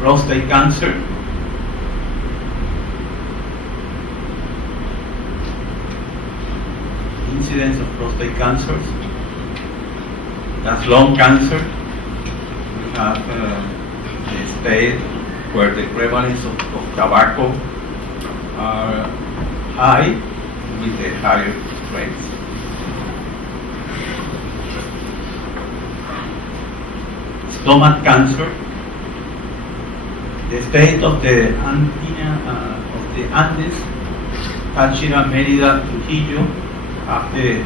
prostate cancer, incidence of prostate cancers. That's lung cancer. We have a state where the prevalence of tobacco are high with the higher rates. Stomach cancer. The state of the Andes, Táchira, Mérida, Trujillo have the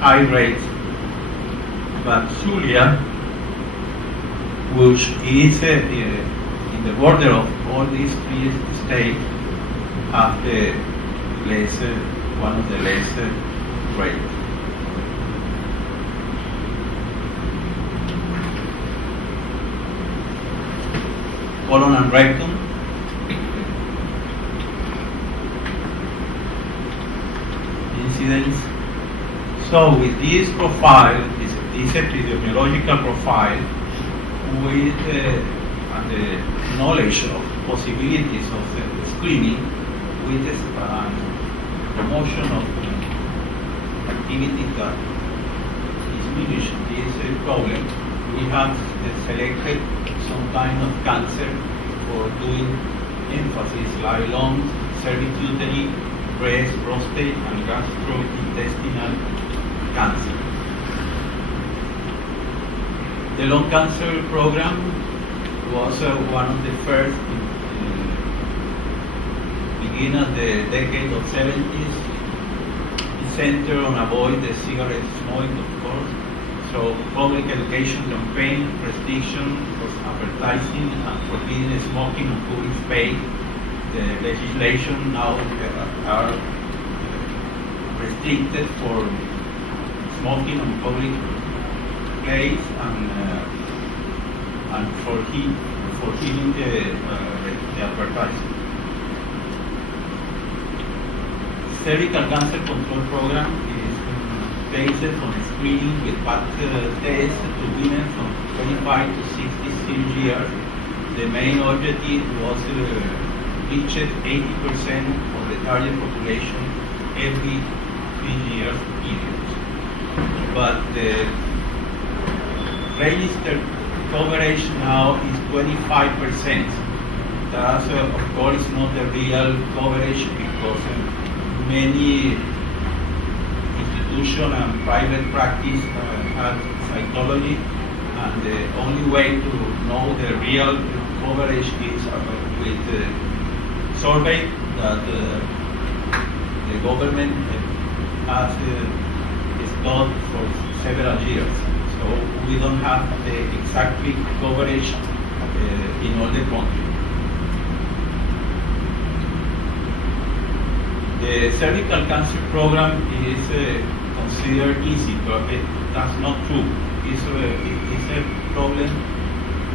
high rates, but Zulia, which is in the border of all these three states, have the lesser, one of the lesser rates. Colon and rectum. Incidence. So with this profile, this epidemiological profile, with the knowledge of possibilities of screening, with the promotion of activities that diminish this problem, we have selected some kind of cancer for doing emphasis like lung, cervicouterine, breast, prostate, and gastrointestinal cancer. The lung cancer program was one of the first beginning of the decade of 70s. It centered on avoid the cigarette smoking, of course. So public education campaign, restriction, advertising, and forbidding smoking on public space. The legislation now are restricted for smoking on public place and forbidding the advertising. Cervical cancer control program is based on screening with PAT tests to women from 25 to 66 years. The main objective was reach 80% of the target population every 3 years period. But the registered coverage now is 25%. That's of course not the real coverage because many institutions and private practice have cytology, and the only way to know the real coverage is with survey that the government has done for several years. So we don't have the exact coverage in all the country. The cervical cancer program is considered easy, but that's not true. It's a problem,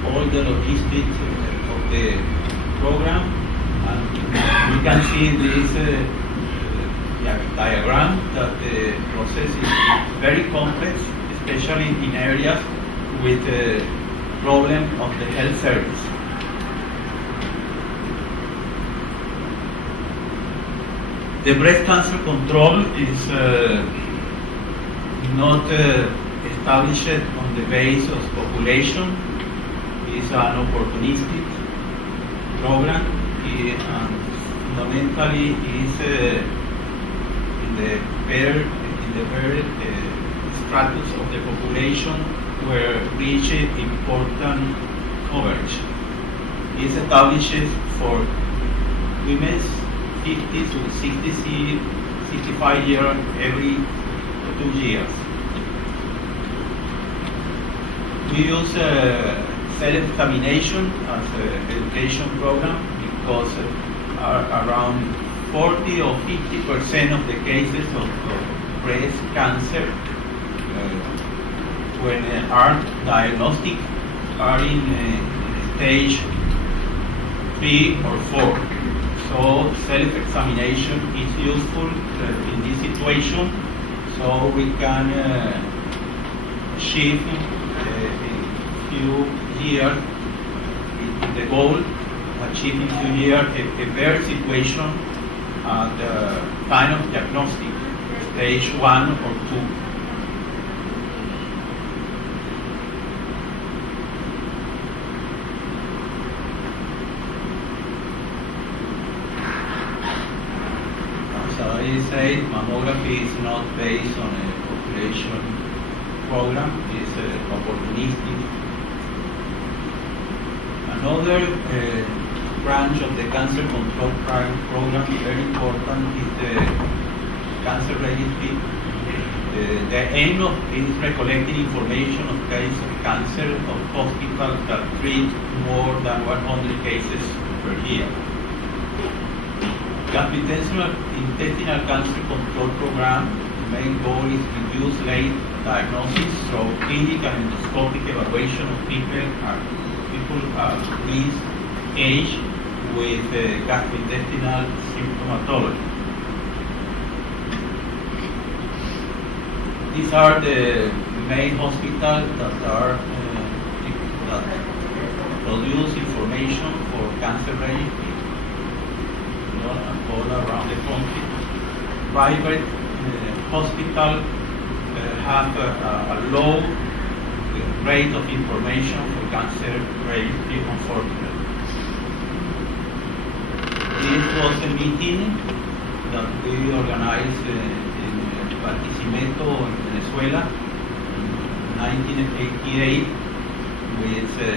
all the logistics of the program, and we can see in this diagram that the process is very complex, especially in areas with the problem of the health service. The breast cancer control is not established on the basis of population. It's an opportunistic program, and fundamentally is in the better status of the population where reach important coverage. It's established for women 50 to 65 years every 2 years. We use self-examination as an education program because around 40 or 50% of the cases of breast cancer when are diagnostic are in stage 3 or 4. So self-examination is useful in this situation, so we can shift in few years the goal, achieved in 2 years a better situation at the time of diagnostic, stage 1 or 2. As I said, mammography is not based on a population program, it's opportunistic. Another branch of the cancer control program, very important, is the cancer registry. The aim of it is recollecting information of cases of cancer of hospitals that treat more than 100 cases per year. Gastrointestinal cancer control program, the main goal is to reduce late diagnosis through clinical and endoscopic evaluation of people at risk age with gastrointestinal symptomatology. These are the main hospitals that produce information for cancer registry all around the country. Private hospitals have a low rate of information for cancer registry, unfortunately. This was a meeting that we organized in Barquisimeto in Venezuela in 1988 with a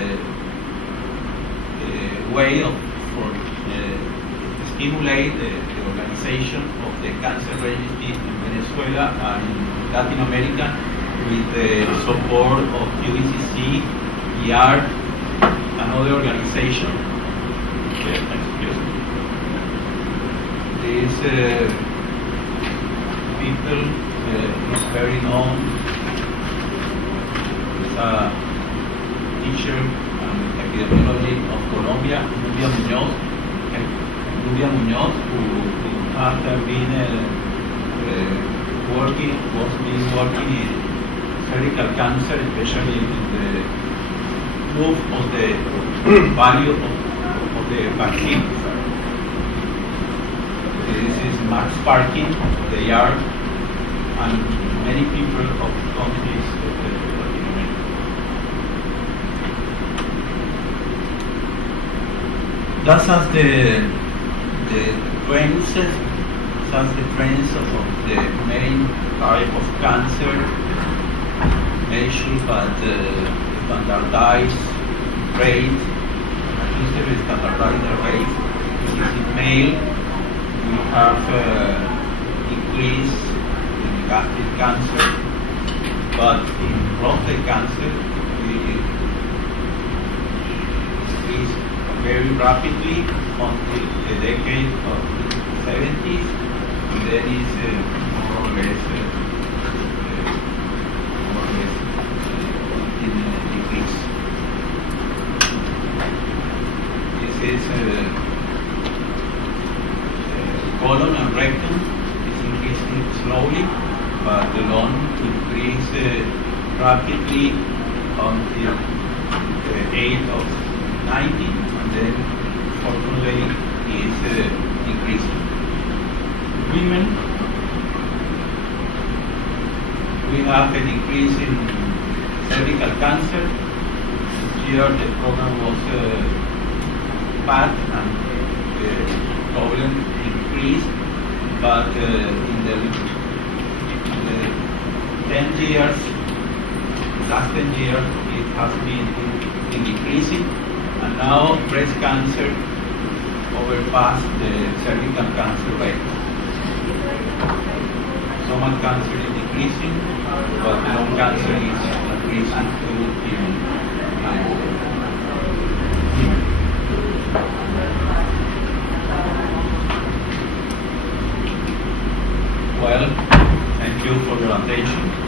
way for stimulate the organization of the cancer registry in Venezuela and in Latin America with the support of UECC, ER, and other organizations. These people is very known. He's a teacher and epidemiologist of Colombia, Nubia Muñoz, who after being working in cervical cancer, especially in the proof of the value of the vaccine. This is Max Parkin, they are, and many people of countries of Latin America. That's as the trends of the main type of cancer measured by the standardized rate, adjusted standardized rate. This is male. We have increase in gastric cancer, but in prostate cancer we increase very rapidly until the decade of the 70s, and then is more or less in decrease. This is colon and rectum is increasing slowly, but the lung increases rapidly until the age of 90, and then fortunately is decreasing. Women, we have a decrease in cervical cancer. This year the program was bad and the problem increased, but in the 10 years, last 10 years, it has been decreasing, and now breast cancer overpassed the cervical cancer rate. Stomach cancer is decreasing, but lung cancer is increasing to even 9. Well, thank you for your attention.